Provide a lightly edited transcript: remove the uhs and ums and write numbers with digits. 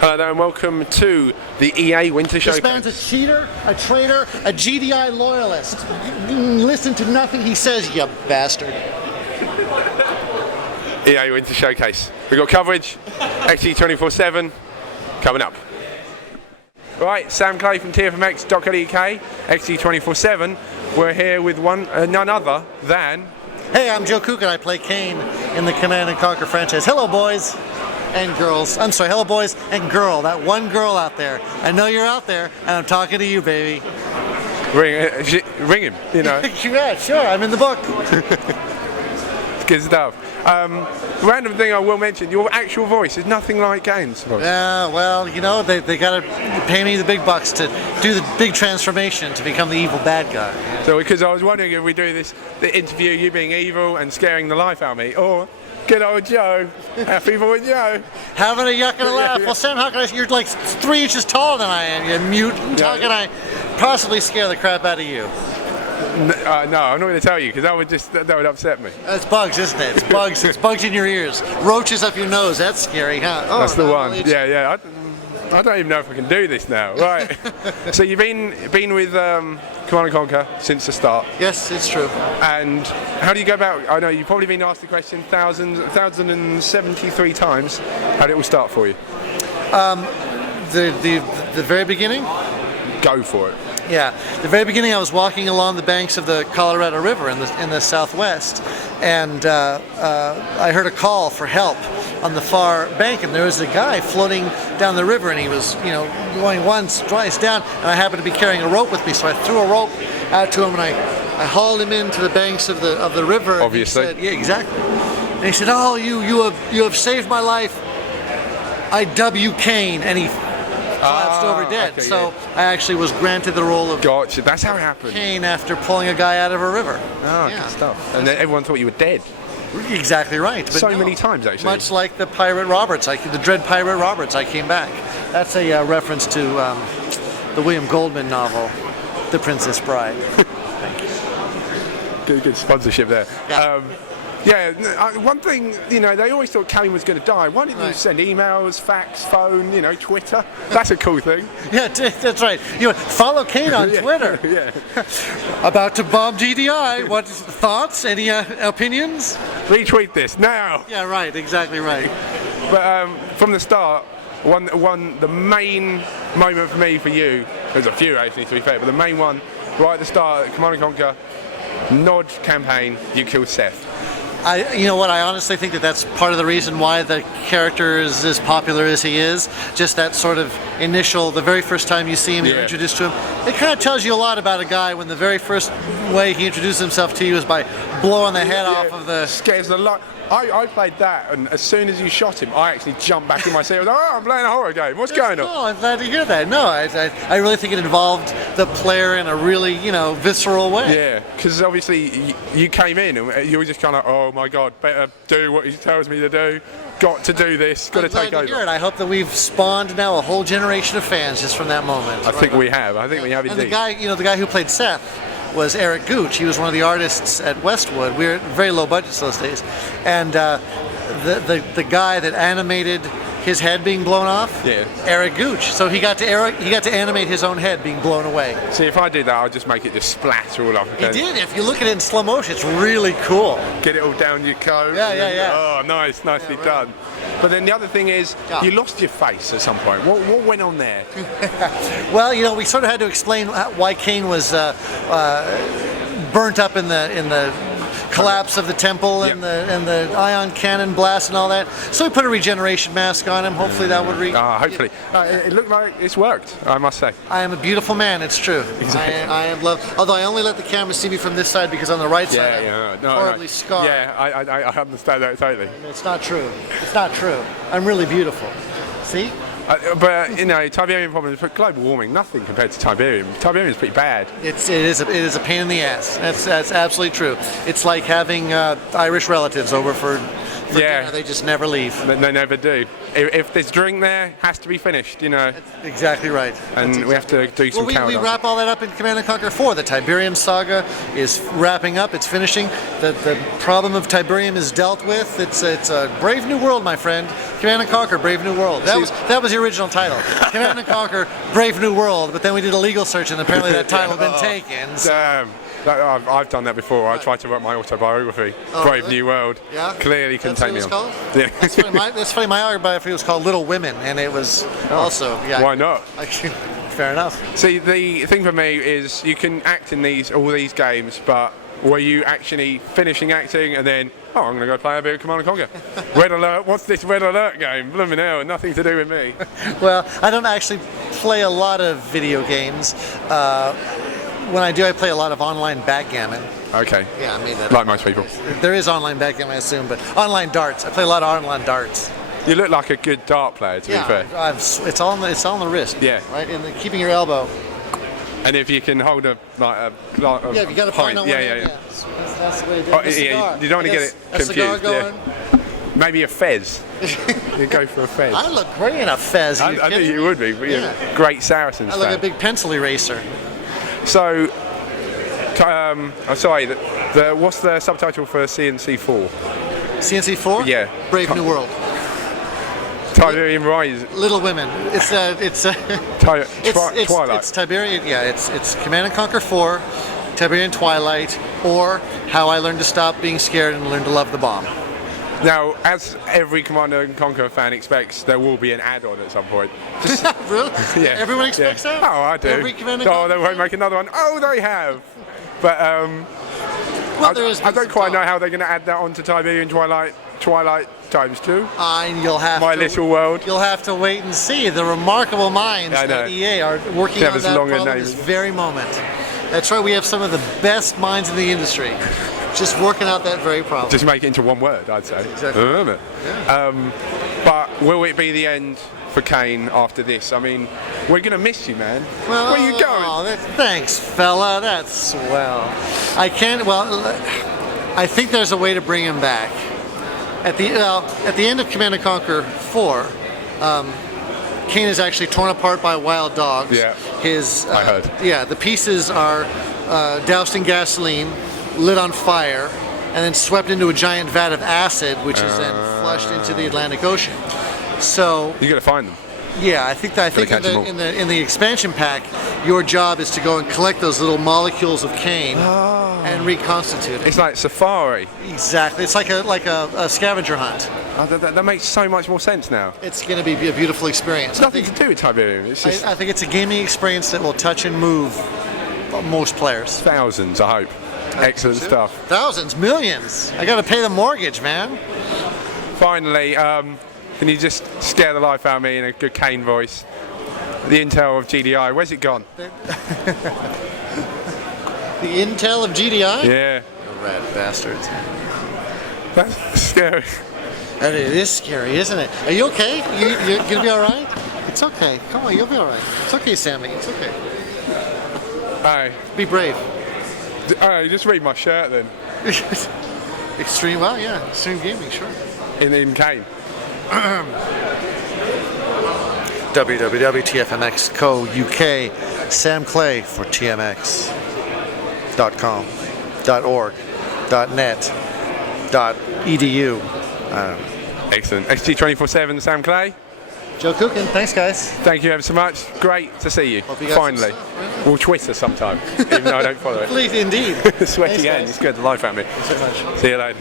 Hello there and welcome to the EA Winter Showcase. This man's a cheater, a traitor, a GDI loyalist. Listen to nothing he says, you bastard. EA Winter Showcase. We've got coverage, XG24/7, coming up. Right, Sam Clay from TFMX.co.uk, XG24/7. We're here with none other than... Hey, I'm Joe Kucan. I play Kane in the Command & Conquer franchise. Hello, boys and girls. I'm sorry, hello, boys and girl. That one girl out there. I know you're out there, and I'm talking to you, baby. Ring him, you know. Yeah, sure. I'm in the book. Good stuff. Random thing I will mention, your actual voice is nothing like Kane's voice. Yeah, well, you know, they got to pay me the big bucks to do the big transformation to become the evil bad guy. Yeah. So, because I was wondering if we do the interview, you being evil and scaring the life out of me, or good old Joe, happy boy Joe. Having a yuck and a laugh. Yeah. Well, Sam, how can you're like 3 inches taller than I am, you mutant. Yeah. How can I possibly scare the crap out of you? No, I'm not going to tell you because that would upset me. It's bugs, isn't it? It's bugs. It's bugs in your ears. Roaches up your nose. That's scary, huh? Oh, that's the no, one. Yeah. I don't even know if I can do this now. Right. So you've been with Command & Conquer since the start. Yes, it's true. And how do you go about? I know you've probably been asked the question 1,073 times. How did it all start for you? The very beginning. Go for it. Yeah, the very beginning I was walking along the banks of the Colorado River in the southwest, and I heard a call for help on the far bank, and there was a guy floating down the river, and he was, going once, twice down, and I happened to be carrying a rope with me, so I threw a rope out to him, and I hauled him into the banks of the river. Obviously. And he said, yeah, exactly. And he said, "Oh, you have saved my life. I dub you Kane," and he collapsed over dead. Okay, so yeah. I actually was granted the role of Gotcha. That's how it happened. Kane after pulling a guy out of a river. Oh, yeah. Good stuff. And then everyone thought you were dead. Exactly right. But So many times, actually. Much like the Pirate Roberts, the Dread Pirate Roberts, I came back. That's a reference to the William Goldman novel, The Princess Bride. Thank you. Good sponsorship there. Yeah. One thing, they always thought Kane was going to die. Why didn't you send emails, fax, phone, Twitter? That's a cool thing. Yeah, that's right. Follow Kane on Twitter. Yeah. About to bomb GDI. What thoughts? Any opinions? Retweet this now. Yeah, right. Exactly right. But from the start, the main moment for me, for you, there's a few actually to be fair, but the main one, right at the start, Command & Conquer, Nod campaign, you killed Seth. I honestly think that's part of the reason why the character is as popular as he is. Just that sort of the very first time you see him, you're introduced to him. It kind of tells you a lot about a guy when the very first way he introduces himself to you is by blowing the head off of the... Scares the lot. I played that, and as soon as you shot him, I actually jumped back in my seat. I was like, I'm playing a horror game. What's going on? Oh, I'm glad to hear that. No, I really think it involved the player in a really, visceral way. Yeah, because obviously you came in and you were just kind of, oh my God, better do what he tells me to do. Got to do this. Got to take over. Hear it. I hope that we've spawned now a whole generation of fans just from that moment. I think we have indeed. And the guy who played Seth was Eric Gooch. He was one of the artists at Westwood. We were very low budgets those days, and the guy that animated his head being blown off, Eric Gooch. So he got to animate his own head being blown away. See, if I did that, I'd just make it just splatter all up. He did. If you look at it in slow motion, it's really cool. Get it all down your coat. Yeah. Oh, nicely done. But then the other thing is, you lost your face at some point. What went on there? Well, we sort of had to explain why Kane was burnt up in the collapse of the temple and the ion cannon blast and all that. So we put a regeneration mask on him. Hopefully that would hopefully. It looked like it's worked, I must say. I am a beautiful man, it's true. Exactly. I am loved. Although I only let the camera see me from this side because on the right side I'm horribly scarred. Yeah, I understand that totally. It's not true. It's not true. I'm really beautiful. See? But Tiberium problems, but global warming, nothing compared to Tiberium. Tiberium is pretty bad. It is a pain in the ass. That's absolutely true. It's like having Irish relatives over for for dinner, they just never leave. They never do. If there's drink there, it has to be finished, you know. That's exactly right. And we have to do some we wrap all that up in Command & Conquer 4. The Tiberium saga is wrapping up. It's finishing. The problem of Tiberium is dealt with. It's a Brave New World, my friend. Command & Conquer, Brave New World. That was the original title. Command & Conquer, Brave New World. But then we did a legal search, and apparently that title had been taken. So. Damn. I've done that before. I tried to write my autobiography, Brave New World. Yeah? Clearly couldn't take me on. Yeah. That's funny. My autobiography was called Little Women, and it was also. Yeah. Why not? Fair enough. See, the thing for me is you can act in all these games, but were you actually finishing acting and then, I'm going to go play a bit of Command & Conquer? Red Alert, what's this Red Alert game? Blooming hell, nothing to do with me. Well, I don't actually play a lot of video games. When I do, I play a lot of online backgammon. Okay. Yeah, I mean that. Like most people. There is online backgammon, I assume, but online darts. I play a lot of online darts. You look like a good dart player, to be fair. It's on the wrist. Yeah. Right, keeping your elbow. And if you can hold if you got to point on one end. Yeah. That's the way to do it. You don't want to get it confused. Cigar going. Yeah. Maybe a fez. You go for a fez. I look great in a fez. I think you would be. But great Saracens. I look like a big pencil eraser. So, I'm sorry. What's the subtitle for CNC4? CNC4? Yeah. Brave New World. Tiberium Rise. Little Women. It's Twilight. It's Tiberium. Yeah. It's Command & Conquer 4, Tiberium Twilight, or How I Learned to Stop Being Scared and Learn to Love the Bomb. Now, as every Command & Conquer fan expects, there will be an add-on at some point. Really? Yeah. Everyone expects that? Oh, I do. Every Command & Conquer they won't make another one. Oh, they have. But I don't quite know how they're going to add that on to Tiberium Twilight times 2. You'll have Little World. You'll have to wait and see. The remarkable minds at EA are working on that problem this very moment. That's right. We have some of the best minds in the industry just working out that very problem. Just make it into one word, I'd say. Exactly. Yeah. But will it be the end for Kane after this? I mean, we're going to miss you, man. Well, where are you going? Thanks, fella. That's swell. I think there's a way to bring him back. At the end of Command & Conquer 4, Kane is actually torn apart by wild dogs. Yeah. I heard. Yeah, the pieces are doused in gasoline, lit on fire, and then swept into a giant vat of acid, which is then flushed into the Atlantic Ocean. So you got to find them. Yeah, I think in the expansion pack, your job is to go and collect those little molecules of Kane and reconstitute it. It's like Safari. Exactly. It's like a scavenger hunt. That makes so much more sense now. It's going to be a beautiful experience. It's nothing to do with Tiberium. It's just I think it's a gaming experience that will touch and move most players. Thousands, I hope. Excellent stuff. Thousands, millions. I got to pay the mortgage, man. Finally, can you just scare the life out of me in a good Kane voice? The intel of GDI, where's it gone? The intel of GDI? Yeah. The rat bastards. That's scary. And it is scary, isn't it? Are you okay? You're going to be all right? It's okay. Come on, you'll be all right. It's okay, Sammy. It's okay. Aye. Be brave. Just read my shirt then. Extreme, well, yeah. Extreme gaming, sure. In Kane. www.tfmx co UK. Sam Clay for tmx.com, .org, .net, .edu. Excellent. XT247, Sam Clay. Joe Kucan, thanks guys. Thank you ever so much. Great to see you. Finally. We'll Twitter sometime, even though I don't follow it. Please, indeed. Sweaty hands, it's good, the life out of me. Thanks so much. See you later.